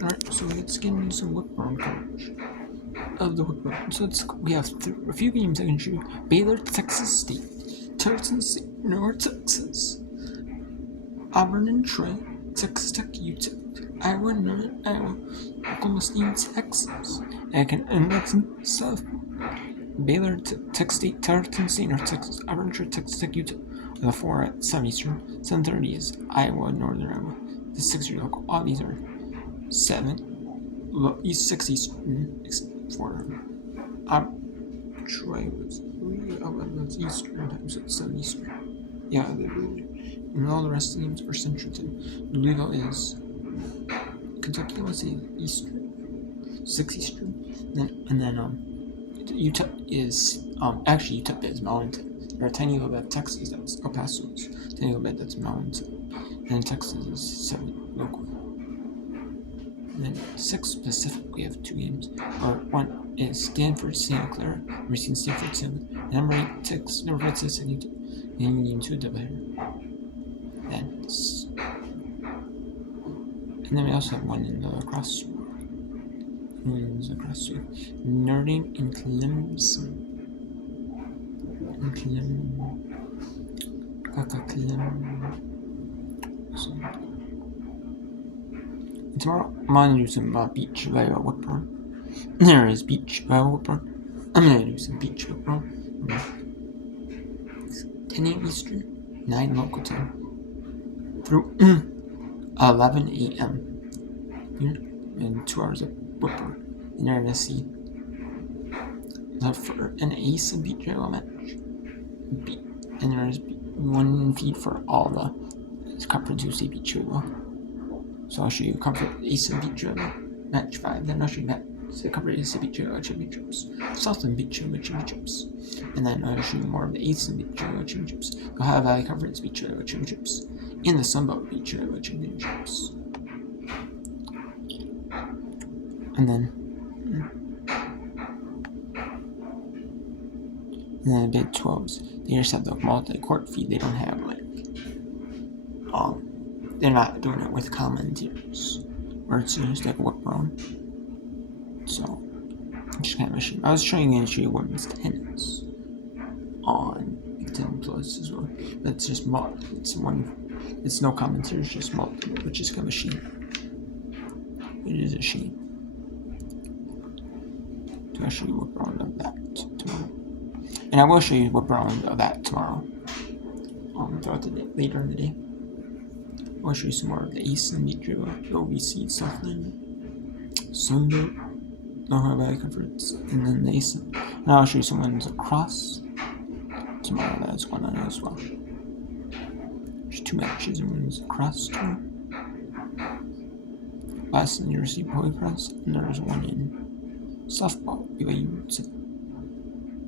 Alright, so let's get into some whip round coverage of the whip round. So we have a few games I can choose. Baylor, Texas State, Tarleton State, North Texas, Auburn and Troy, Texas Tech, Utah, Iowa, North Iowa, Oklahoma State, Texas, and that's in softball. Baylor, Texas State, Tarleton State, North Texas, Auburn, Troy, Texas Tech, Utah. The 4 at 7 Eastern. 7:30 is Iowa, Northern Iowa. The 6 are local. All these are 7. East 6 Eastern, except for Troy was that's Eastern time, so it's 7 Eastern. Yeah, and all the rest of the games are Central time. Louisville is Kentucky, let's say Eastern, 6 Eastern. And then Utah is actually Utah is Mountain. There are a tiny little bit of Texas that's El Paso, tiny little bit that's Mountain, and Texas is 7 local. And then 6 Pacific, we have 2 games. One is Stanford, Santa Clara. We're seeing Stanford, Santa Clara. Number 8, Texas, number 5, Texas, and game 2 doubleheader. And then we also have one in the lacrosse. Notre Dame and Clemson. And tomorrow, I'm going to do some beach volleyball whip run. There is beach volleyball whip run. I'm going to do some beach whip run. 10 a.m. Eastern, 9 local time, through 11 a.m. And 2 hours of whip run. And you're going to see for an ace and beach volleyball match. And there's 1 feed for all the Conference USA beach volleyball. So I'll show you Conference Ace and Beach volleyball match 5. Then I'll show you the Conference Ace and Beach volleyball championships, Southland Beach volleyball championships, and then I'll show you more of the Ace and Beach volleyball championships, the Ohio Valley Conference Beach volleyball championships, and the Sunbelt Beach volleyball championships. And then the Big 12s, they just have the multi-court feed. They don't have they're not doing it with commentators, or it's just like a whip round. So I'm just kind of ashamed. I was trying to show you women's tennis on Big 10 Plus as well, but it's just it's no commentary, it's just multiple, which is kind of a shame. It is a shame to actually whip round of that tomorrow. And I will show you whip round of that tomorrow. Throughout the day, later in the day. I'll show you some more of the Ace and Beach volleyball, the OVC, Southland, Sunbelt, Ohio Valley Conference, and then the Ace. And I'll show you some ones across tomorrow that's going on as well. There's 2 matches and one's across tomorrow. Boston University Poly Press, and there's one in softball, BYU,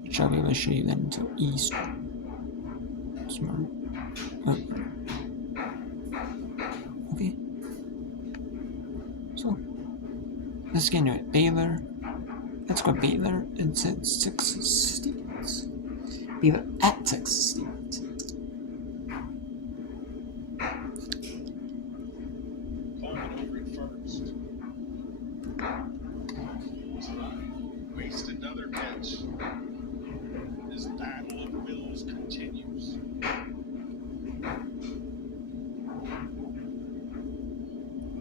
which I'll be able to show you then until Easter tomorrow. Okay. So let's get into it. Baylor. Let's go Baylor. It's at Texas State. Baylor at Texas State. Waste another pitch. This battle of wills continues.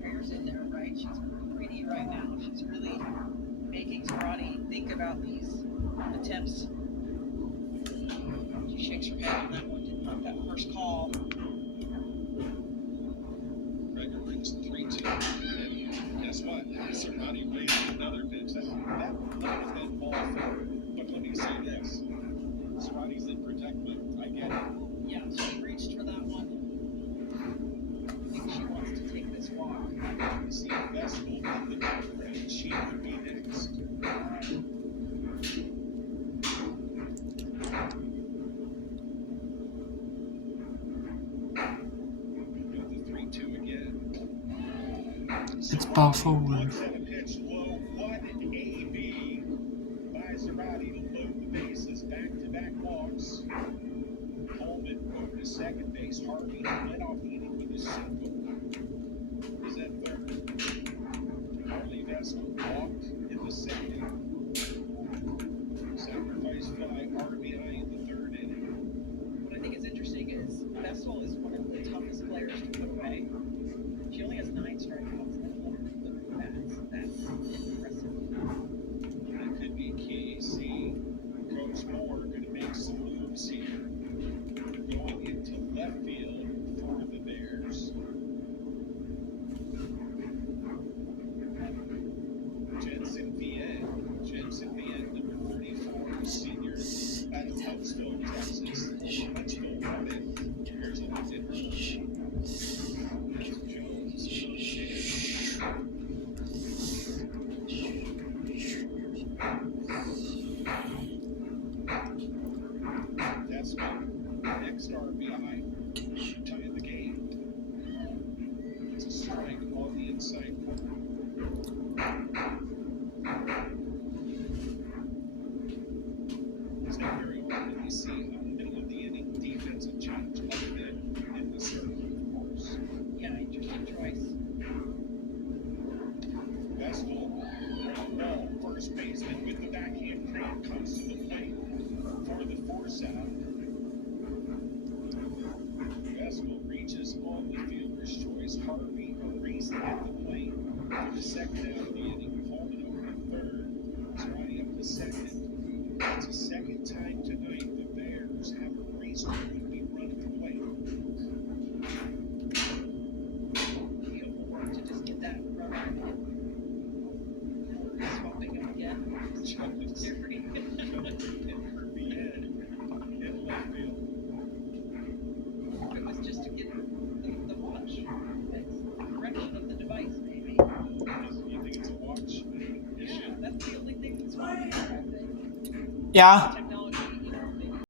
Prayers in there, right? She's pretty right now. She's really making Serrati think about these attempts. She shakes her head on that one, didn't like that first call. Gregor brings 3-2. And guess what? Serrati wasted another pitch. That might have been ball 4. But let me say this. Serrati's in predicament. I get it. Yeah, she reached for that one. I think she wants to take this walk. You see a festival in the doctor, and she would be next. Got the 3-2 again. It's ball forward. What an AB by Serrati to load the bases, back-to-back walks. Coleman over to second base. Harvey led off the inning with a single. Is that third? Gaskell walked in the second. Sacrifice fly, RBI in the third inning. What I think is interesting is Bessel is one of the toughest players to put away. She only has 9 strikeouts and 130 bats. That's impressive. That could be key. See Coach Moore going to make some moves here. Going into left field for the Bears. Jensen Vienne, number 34, senior out of Huntsville, Texas. Huntsville wanted. Here's a left hitter. Jones, that's my next RBI. Tie the game. It's a strike on the inside corner. It's not very often you see a middle of the inning defensive change other than in the circle, of course. Yeah, interesting choice. Gaskell, ground ball, first baseman with the backhand crane comes to the plate for the force out. Gaskell reaches on the fielder's choice. Harvey Reese at the plate for the second out of the inning. Coleman over to third. Zerati up to second. It's the second time tonight the Bears have a reason to be run at the plate. He'll work to just get that runner swapping him again. Jones They're pretty good. and Kirby in left field. It was just to get the watch. It's correction of the device, maybe. You think it's a watch issue? Yeah, that's the only thing that's wrong here, I think. Yeah.